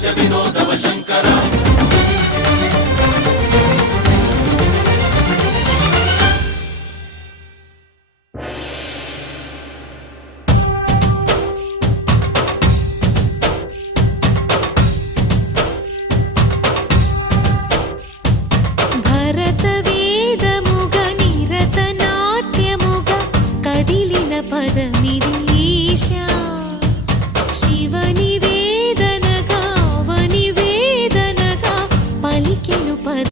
हास्य विनोदव शंकर భరత వేదముగ నిరత నాట్యముగ కదిలిన పదమిది ఈశా శివని వేదనగా అవని వేదనగా పలికెను పద